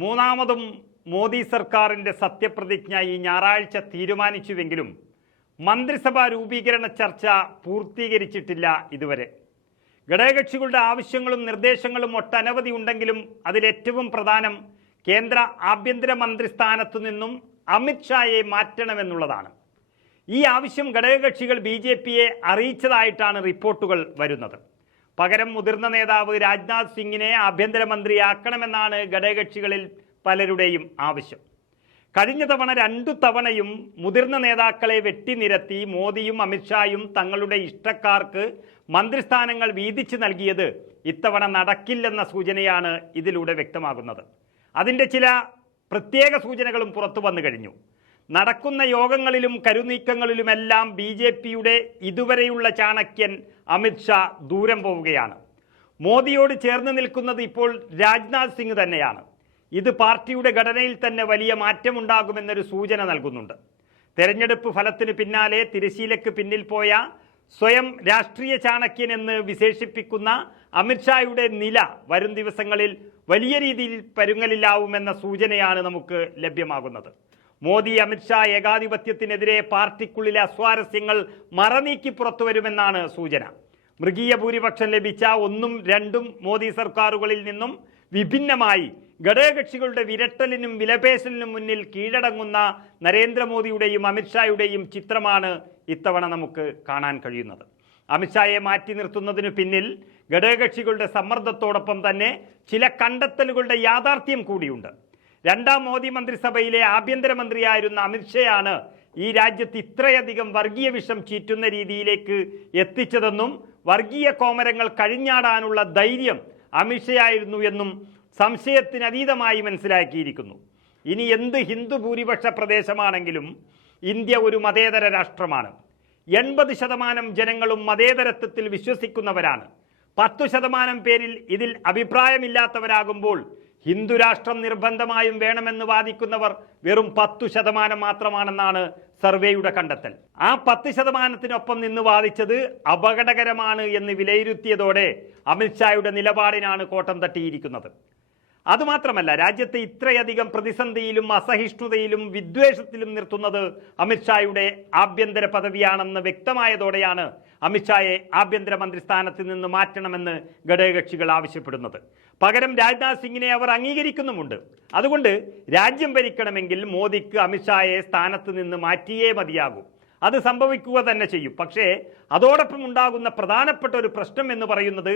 മൂന്നാമതും മോദി സർക്കാരിൻ്റെ സത്യപ്രതിജ്ഞ ഈ ഞായറാഴ്ച തീരുമാനിച്ചുവെങ്കിലും മന്ത്രിസഭാ രൂപീകരണ ചർച്ച പൂർത്തീകരിച്ചിട്ടില്ല ഇതുവരെ. ഘടകകക്ഷികളുടെ ആവശ്യങ്ങളും നിർദ്ദേശങ്ങളും ഒട്ടനവധി ഉണ്ടെങ്കിലും അതിലേറ്റവും പ്രധാനം കേന്ദ്ര ആഭ്യന്തര മന്ത്രി സ്ഥാനത്തു നിന്നും അമിത്ഷായെ മാറ്റണമെന്നുള്ളതാണ്. ഈ ആവശ്യം ഘടകകക്ഷികൾ BJPയെ അറിയിച്ചതായിട്ടാണ് റിപ്പോർട്ടുകൾ വരുന്നത്. പകരം മുതിർന്ന നേതാവ് രാജ്നാഥ് സിംഗിനെ ആഭ്യന്തരമന്ത്രിയാക്കണമെന്നാണ് ഘടകകക്ഷികളിൽ പലരുടെയും ആവശ്യം. കഴിഞ്ഞ തവണ 2 തവണയും മുതിർന്ന നേതാക്കളെ വെട്ടിനിരത്തി മോദിയും അമിത്ഷായും തങ്ങളുടെ ഇഷ്ടക്കാർക്ക് മന്ത്രിസ്ഥാനങ്ങൾ വീതിച്ചു നൽകിയത് ഇത്തവണ നടക്കില്ലെന്ന സൂചനയാണ് ഇതിലൂടെ വ്യക്തമാകുന്നത്. അതിൻ്റെ ചില പ്രത്യേക സൂചനകളും പുറത്തു വന്നു കഴിഞ്ഞു. നടക്കുന്ന യോഗങ്ങളിലും കരുനീക്കങ്ങളിലുമെല്ലാം BJPയുടെ ഇതുവരെയുള്ള ചാണക്യൻ അമിത്ഷാ ദൂരം പോവുകയാണ്. മോദിയോട് ചേർന്ന് നിൽക്കുന്നത് ഇപ്പോൾ രാജ്നാഥ് സിംഗ് തന്നെയാണ്. ഇത് പാർട്ടിയുടെ ഘടനയിൽ തന്നെ വലിയ മാറ്റമുണ്ടാകുമെന്നൊരു സൂചന നൽകുന്നുണ്ട്. തെരഞ്ഞെടുപ്പ് ഫലത്തിന് പിന്നാലെ തിരശീലയ്ക്ക് പിന്നിൽ പോയ സ്വയം രാഷ്ട്രീയ ചാണക്യൻ എന്ന് വിശേഷിപ്പിക്കുന്ന അമിത്ഷായുടെ നില വരും ദിവസങ്ങളിൽ വലിയ രീതിയിൽ പരുങ്ങലിലാവുമെന്ന സൂചനയാണ് നമുക്ക് ലഭ്യമാകുന്നത്. മോദി അമിത്ഷാ ഏകാധിപത്യത്തിനെതിരെ പാർട്ടിക്കുള്ളിലെ അസ്വാരസ്യങ്ങൾ മറനീക്കി പുറത്തുവരുമെന്നാണ് സൂചന. മൃഗീയ ഭൂരിപക്ഷം ലഭിച്ച 1ഉം 2ഉം മോദി സർക്കാരുകളിൽ നിന്നും വിഭിന്നമായി ഘടകകക്ഷികളുടെ വിരട്ടലിനും വിലപേശലിനും മുന്നിൽ കീഴടങ്ങുന്ന നരേന്ദ്രമോദിയുടെയും അമിത്ഷായുടെയും ചിത്രമാണ് ഇത്തവണ നമുക്ക് കാണാൻ കഴിയുന്നത്. അമിത്ഷായെ മാറ്റി നിർത്തുന്നതിനു പിന്നിൽ ഘടകകക്ഷികളുടെ സമ്മർദ്ദത്തോടൊപ്പം തന്നെ ചില കണ്ടെത്തലുകളുടെ യാഥാർത്ഥ്യം കൂടിയുണ്ട്. 2ാം മോദി മന്ത്രിസഭയിലെ ആഭ്യന്തരമന്ത്രിയായിരുന്ന അമിത്ഷായാണ് ഈ രാജ്യത്ത് ഇത്രയധികം വർഗീയ വിഷം ചീറ്റുന്ന രീതിയിലേക്ക് എത്തിച്ചതെന്നും വർഗീയ കോമരങ്ങൾ കഴിഞ്ഞാടാനുള്ള ധൈര്യം അമിത്ഷായായിരുന്നു എന്നും സംശയത്തിനതീതമായി മനസ്സിലാക്കിയിരിക്കുന്നു. ഇനി എന്ത് ഹിന്ദു ഭൂരിപക്ഷ പ്രദേശമാണെങ്കിലും ഇന്ത്യ ഒരു മതേതര രാഷ്ട്രമാണ്. 80% ജനങ്ങളും മതേതരത്വത്തിൽ വിശ്വസിക്കുന്നവരാണ്. 10% പേരിൽ ഇതിൽ അഭിപ്രായമില്ലാത്തവരാകുമ്പോൾ ഹിന്ദു രാഷ്ട്രം നിർബന്ധമായും വേണമെന്ന് വാദിക്കുന്നവർ വെറും 10% മാത്രമാണെന്നാണ് സർവേയുടെ കണ്ടെത്തൽ. ആ 10%-നൊപ്പം നിന്ന് വാദിച്ചത് അപകടകരമാണ് എന്ന് വിലയിരുത്തിയതോടെ അമിത്ഷായുടെ നിലപാടിനാണ് കോട്ടം തട്ടിയിരിക്കുന്നത്. അതുമാത്രമല്ല, രാജ്യത്തെ ഇത്രയധികം പ്രതിസന്ധിയിലും അസഹിഷ്ണുതയിലും വിദ്വേഷത്തിലും നിർത്തുന്നത് അമിത്ഷായുടെ ആഭ്യന്തര പദവിയാണെന്ന് വ്യക്തമായതോടെയാണ് അമിത്ഷായെ ആഭ്യന്തരമന്ത്രി സ്ഥാനത്ത് നിന്ന് മാറ്റണമെന്ന് ഘടകകക്ഷികൾ ആവശ്യപ്പെടുന്നത്. പകരം രാജ്നാഥ് സിംഗിനെ അവർ അംഗീകരിക്കുന്നുമുണ്ട്. അതുകൊണ്ട് രാജ്യം ഭരിക്കണമെങ്കിൽ മോദിക്ക് അമിത്ഷായെ സ്ഥാനത്ത് നിന്ന് മാറ്റിയേ മതിയാകൂ. അത് സംഭവിക്കുക തന്നെ ചെയ്യും. പക്ഷേ അതോടൊപ്പം ഉണ്ടാകുന്ന പ്രധാനപ്പെട്ട ഒരു പ്രശ്നം എന്ന് പറയുന്നത്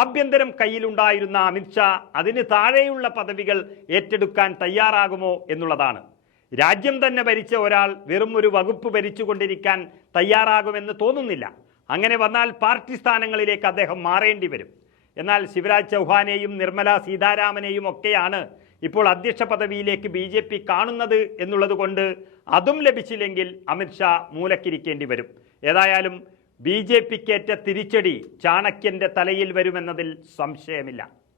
ആഭ്യന്തരം കയ്യിലുണ്ടായിരുന്ന അമിത്ഷാ അതിന് താഴെയുള്ള പദവികൾ ഏറ്റെടുക്കാൻ തയ്യാറാകുമോ എന്നുള്ളതാണ്. രാജ്യം തന്നെ ഭരിച്ച ഒരാൾ വെറും ഒരു വകുപ്പ് ഭരിച്ചുകൊണ്ടിരിക്കാൻ തയ്യാറാകുമെന്ന് തോന്നുന്നില്ല. അങ്ങനെ വന്നാൽ പാർട്ടി സ്ഥാനങ്ങളിലേക്ക് അദ്ദേഹം മാറേണ്ടി വരും. എന്നാൽ ശിവരാജ് ചൗഹാനെയും നിർമ്മല സീതാരാമനെയും ഒക്കെയാണ് ഇപ്പോൾ അധ്യക്ഷ പദവിയിലേക്ക് BJP കാണുന്നത് എന്നുള്ളത് കൊണ്ട് അതും ലഭിച്ചില്ലെങ്കിൽ അമിത്ഷാ മൂലക്കിരിക്കേണ്ടി വരും. ഏതായാലും BJPക്കേറ്റ തിരിച്ചടി ചാണക്യന്റെ തലയിൽ വരുമെന്നതിൽ സംശയമില്ല.